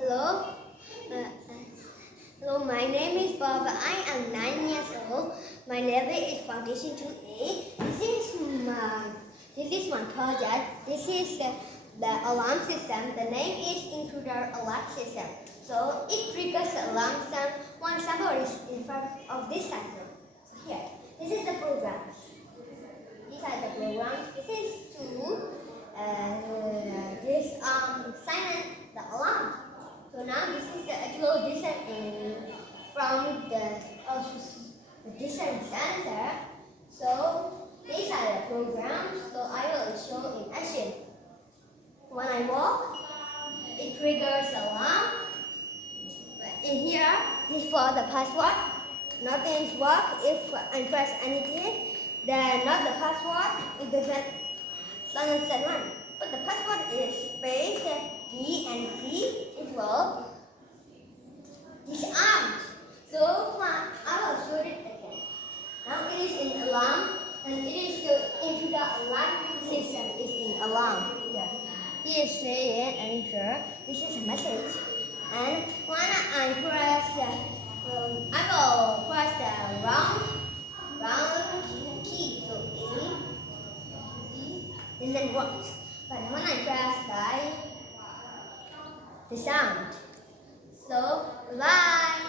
Hello. Hello, my name is Bob. I am 9 years old. My level is Foundation 2A. This is my project. This is the alarm system. The name is intruder alert system. So it triggers the alarm sound when somebody is in front of this sensor. So here, this is the program. These are the programs. This is to silent the alarm. So now this is the actual distance from the distance sensor. So these are the programs. So I will show in action. When I walk, it triggers alarm. In here, this is for the password. Nothing is work if I press anything. Then not the password. It doesn't silence that one. But the password is space E and P. It will disarmed. So I will show it again. Now it is in alarm and it is into the alarm system. Is in alarm. Here. He is saying enter. This is a message. And when I press I will press the round key. So E and then works. But when I press the sound. So bye.